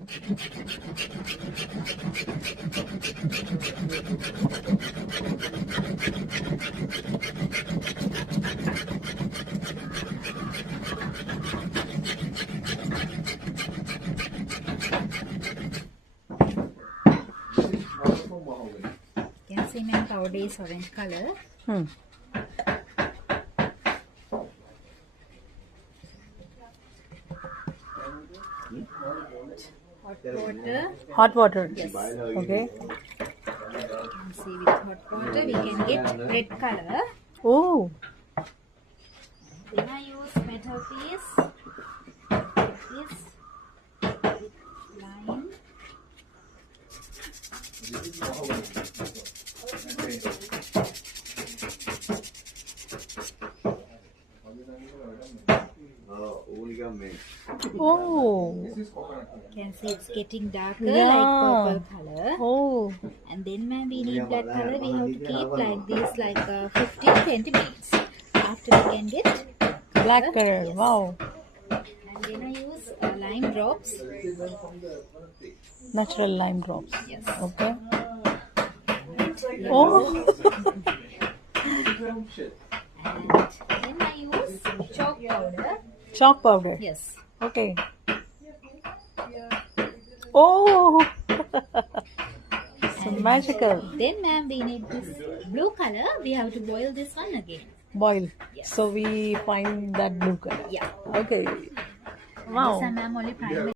You can see ma'am, powder is orange color. Hot water. Hot water. Yes. Okay. You can see with hot water we can get red color. Oh. Then I use metal piece. This lime. Oh. You can see it's getting darker, Yeah. like purple color. Oh. And then ma'am, we need black color. We have to keep like this, like 15-20 minutes. After we can get Black color. Yes. Wow. And then I use lime drops. Natural lime drops. Yes. Okay. And Oh. then I use chalk powder. Chalk powder. Yes. Okay. Oh. So magical. Then ma'am, we need this blue color. We have to boil this one again. Boil. Yes. So we find that blue color. Yeah. Okay. Wow. This ma'am only primary.